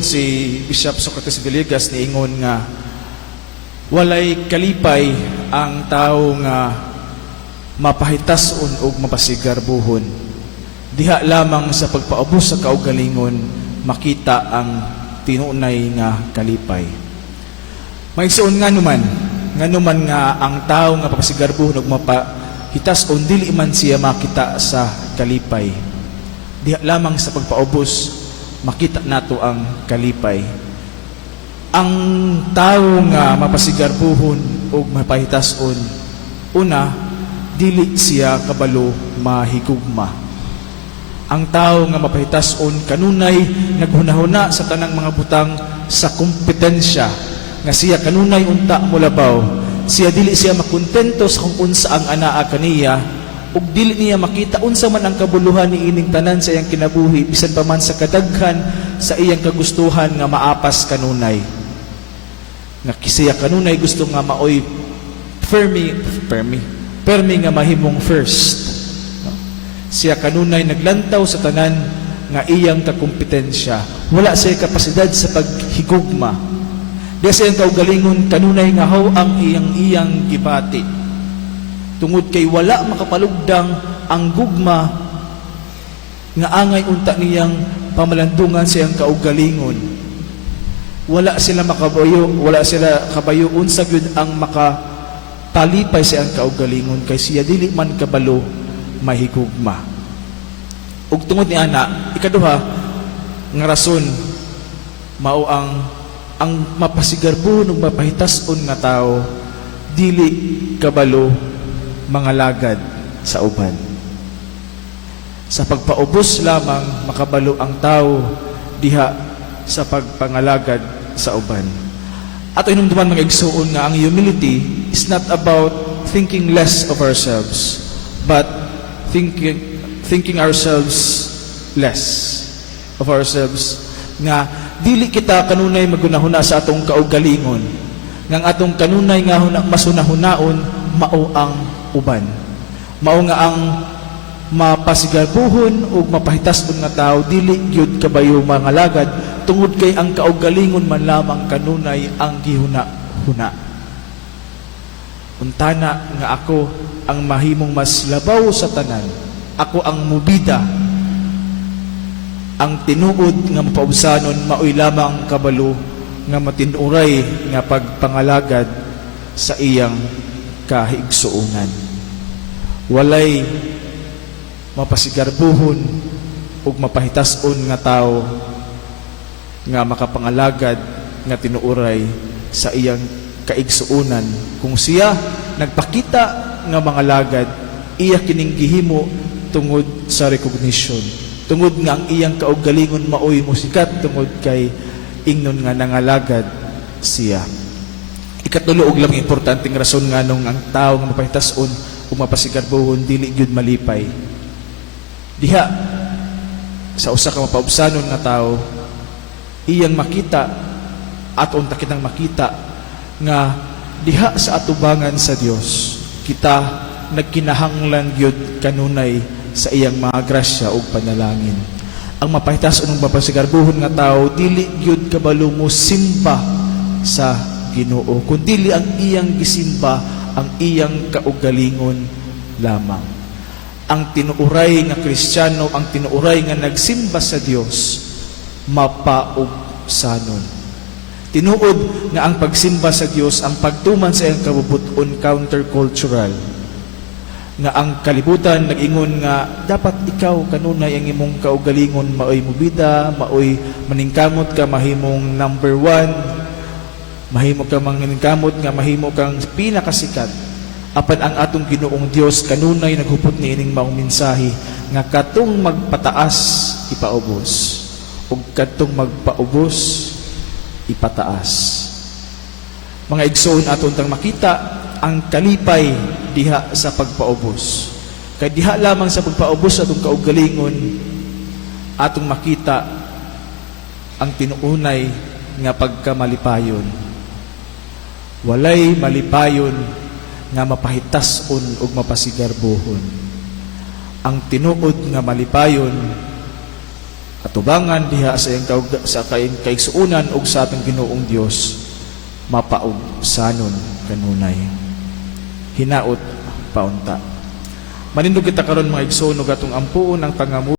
Si Bishop Socrates Villegas niingon nga walay kalipay ang tao nga mapahitason ug mapasigarbuhon. Diha lamang sa pagpaubos sa kaugalingon makita ang tinunay nga kalipay. Maigsoon nga numan nga ang tao nga mapasigarbuhon ug mapahitason dili man siya makita sa kalipay. Diha lamang sa pagpaubos makita nato ang kalipay. Ang tao nga mapasigarbuhon o mapahitason, una, dili siya kabalo mahigugma. Ang tao nga mapahitason kanunay naghunahuna sa tanang mga butang sa kompetensya nga siya kanunay unta mulabaw. Siya dili siya makontento sa kung unsa ang anaa kaniya ug dili niya makita unsa man ang kabuluhan ni ining tanan sa iyang kinabuhi bisan pa man sa kadaghan sa iyang kagustuhan nga maapas kanunay. Nga siya kanunay gusto nga maoy permi nga mahimong first. No? Siya kanunay naglantaw sa tanan nga iyang kakompetensya. Wala siya kapasidad sa paghigugma. Di sa iyang kaugalingon kanunay nga haw ang iyang gibati. Tungod kay wala makapalugdang ang gugma nga angay unta niyang pamalandungan sa iyang kaugalingon. Wala sila kabayo unsa gyud ang makapalipay sa iyang kaugalingon kay siya dili man kabalo mahigugma. Ug tungod ni ana, ikaduha nga rason mao ang mapasigarbuhon ug mapahitason nga tao dili kabalo mga lagad sa uban. Sa pagpaubos lamang makabalo ang tao diha sa pagpangalagad sa uban. At inumduman mga igsuon nga ang humility is not about thinking less of ourselves, but thinking ourselves less of ourselves. Nga dili kita kanunay magunahuna sa atong kaugalingon, nga atong kanunay nga masunahunaon mao ang uban. Mao nga ang mapasigarbuhon o mapahitason nga tao dili gyud kabayo mga lagad tungod kay ang kaugalingon man lamang kanunay ang gihuna-huna. Untana nga ako ang mahimong mas labaw sa tanan. Ako ang mubida. Ang tinuod nga mapaubsanon maoy lamang kabalo nga matinuray nga pagpangalagad sa iyang kahigsuonan. Walay mapasigarbuhon ug mapahitason nga tao nga makapangalagad nga tinuoray sa iyang kaigsuonan kung siya nagpakita nga mga lagad iya kining gihimo tungod sa recognition, tungod nga ang iyang kaugalingon maoy musikat tungod kay ingnon nga nangalagad siya. Ikatulo og lang importanteng rason nga nung ang tao nga mapahitason ug mapasigarbuhon dili gyud malipay. Diha sa usa ka mapaubsanon nga tao iyang makita at unta kitang makita nga diha sa atubangan sa Dios kita nagkinahanglan gyud kanunay sa iyang mga grasya ug panalangin. Ang mapahitason ug mapasigarbuhon nga tao dili gyud kabalo mo simba sa Ginoo kundi ang iyang gisimba ang iyang kaugalingon lamang. Ang tinuuray nga Kristiyano, ang tinuuray nga nagsimba sa Dios, mapaubsanon. Tinuod nga ang pagsimba sa Dios, ang pagtuman sa iyang kabubuton countercultural. Nga ang kalibutan nag-ingon nga dapat ikaw kanunay ang imong kaugalingon maoy mubida, maoy maningkamot ka mahimong number 1. Mahimo kang manginkamot nga mahimo kang pinakasikat. Apan ang atong Ginoong Dios kanunay naghupot ni ining maong mensahe nga katong magpataas ipaubos ug katong magpaubos ipataas. Mga igsoon aton tang makita ang kalipay diha sa pagpaubos. Kay diha lamang sa pagpaubos atong kaugalingon atong makita ang tinuunay nga pagkamalipayon. Walay malipayon nga mapahitason ug mapasigarbuhon. Ang tinuod nga malipayon katubangan diha sa iyang sa kaigsuunan ug sa atong Ginoong Dios mapaog sanon kanunay. Hinaot paunta. Manindog kita karon mga igsoon ug atong ampuon ang pangamuyo